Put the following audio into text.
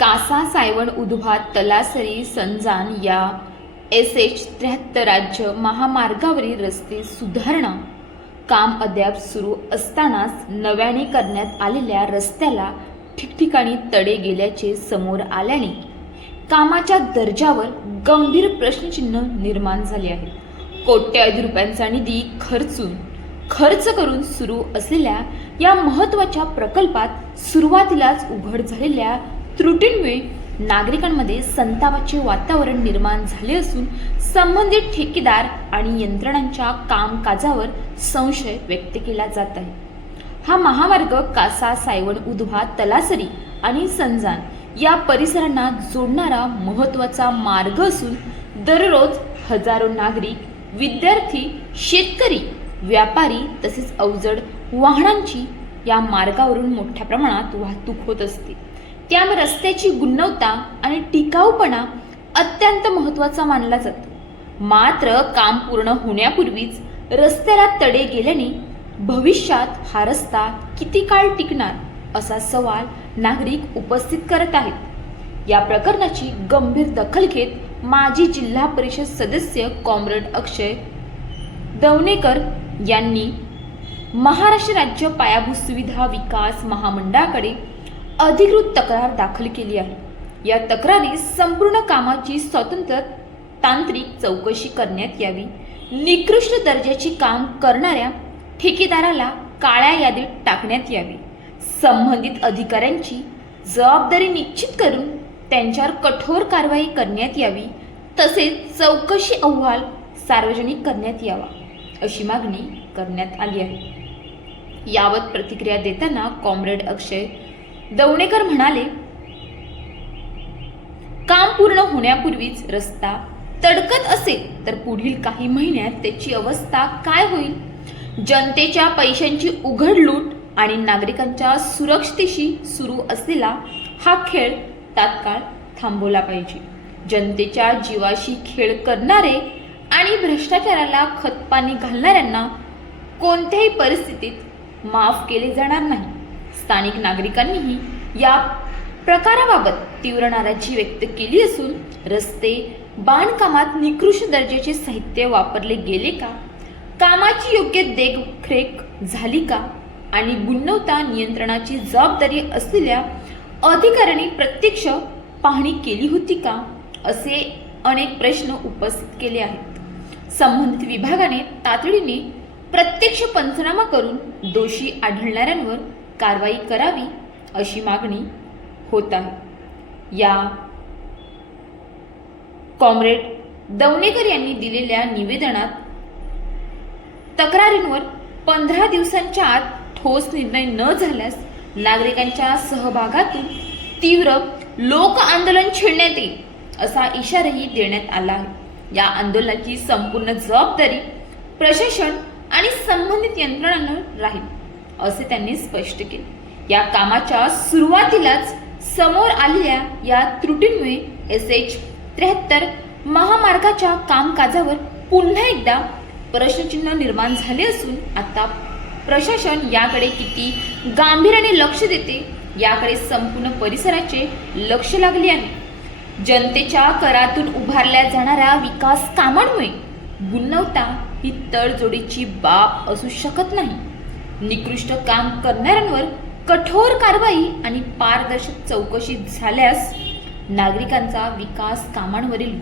कासा सायवण उधवा तलासरी संजाण या SH-73 राज्य महामार्गावरील रस्ते सुधारणा काम अद्याप सुरू असतानाच नव्याने करण्यात आलेल्या रस्त्याला ठिकठिकाणी तडे गेल्याचे समोर आल्याने कामाच्या दर्जावर गंभीर प्रश्नचिन्ह निर्माण झाले आहे. कोट्यवधी रुपयांचा निधी खर्च करून सुरू असलेल्या या महत्त्वाच्या प्रकल्पात सुरुवातीलाच उघड झालेल्या त्रुटींमुळे नागरिकांमध्ये संतापाचे वातावरण निर्माण झाले असून संबंधित ठेकेदार आणि यंत्रणांच्या कामकाजावर संशय व्यक्त केला जात आहे. हा महामार्ग कासा सायवण उधवा तलासरी आणि संजाण या परिसरांना जोडणारा महत्त्वाचा मार्ग असून दररोज हजारो नागरिक, विद्यार्थी, शेतकरी, व्यापारी तसेच अवजड वाहनांची या मार्गावरून मोठ्या प्रमाणात वाहतूक होत असते. त्यामुळे रस्त्याची गुणवत्ता आणि टिकाऊपणा अत्यंत महत्त्वाचा मानला जातो. मात्र काम पूर्ण होण्यापूर्वीच रस्त्याला तडे गेल्याने भविष्यात हा रस्ता किती काळ टिकणार असा सवाल नागरिक उपस्थित करत आहेत. या प्रकरणाची गंभीर दखल घेत माजी जिल्हा परिषद सदस्य कॉम्रेड अक्षय दवणेकर यांनी महाराष्ट्र राज्य पायाभूत सुविधा विकास महामंडळाकडे अधिकृत तक्रार दाखल केली आहे. या तक्रारीत संपूर्ण कामाची स्वतंत्र तांत्रिक चौकशी करण्यात यावी, निकृष्ट दर्जाचे काम करणाऱ्या ठेकेदाराला काळ्या यादीत टाकण्यात यावे, संबंधित अधिकाऱ्यांची जबाबदारी निश्चित करून त्यांच्यावर कठोर कारवाई करण्यात यावी, तसेच चौकशी अहवाल सार्वजनिक करण्यात यावा अशी मागणी करण्यात आली आहे. यावर प्रतिक्रिया देताना कॉम्रेड अक्षय दवणेकर म्हणाले, काम पूर्ण होण्यापूर्वीच रस्ता तडकत असेल तर पुढील काही महिन्यात त्याची अवस्था काय होईल? जनतेच्या पैशांची उघड लूट आणि नागरिकांच्या सुरक्षतेशी सुरू असलेला हा खेळ तात्काळ थांबवला पाहिजे. जनतेच्या जीवाशी खेळ करणारे आणि भ्रष्टाचाराला खतपाणी घालणाऱ्यांना कोणत्याही परिस्थितीत माफ केले जाणार नाही. स्थानिक नागरिकांनीही या प्रकाराबाबत तीव्र नाराजी व्यक्त केली असून रस्ते बांधकामात निकृष्ट दर्जाचे साहित्य वापरले गेले का, कामाची योग्य देखरेख झाली का आणि गुणवत्ता नियंत्रणाची जबाबदारी असलेल्या अधिकाऱ्यांनी प्रत्यक्ष पाहणी केली होती का, असे अनेक प्रश्न उपस्थित केले आहेत. संबंधित विभागाने तातडीने प्रत्यक्ष पंचनामा करून दोषी आढळणाऱ्यांवर कारवाई करावी अशी मागणी होत आहे. या कॉम्रेड दवणेकर यांनी दिलेल्या निवेदनात तक्रारींवर 15 दिवसांच्या आत ठोस निर्णय न झाल्यास नागरिकांच्या सहभागातून तीव्र लोक आंदोलन छेडण्यात येईल असा इशाराही देण्यात आला आहे. या आंदोलनाची संपूर्ण जबाबदारी प्रशासन आणि संबंधित यंत्रणांवर राहील असे त्यांनी स्पष्ट केले. या कामाच्या सुरुवातीलाच समोर आलेल्या या त्रुटींमुळे SH-73 महामार्गाच्या कामकाजावर पुन्हा एकदा प्रश्नचिन्ह निर्माण झाले असून आता प्रशासन याकडे किती गांभीर्याने लक्ष देते याकडे संपूर्ण परिसराचे लक्ष लागले आहे. जनतेच्या करातून उभारल्या जाणाऱ्या विकास कामांमुळे गुणवत्ता ही तडजोडीची बाब असू शकत नाही. निकृष्ट काम करणाऱ्यांवर कठोर कारवाई आणि पारदर्शक चौकशी झाल्यास नागरिकांचा विकास कामांवरील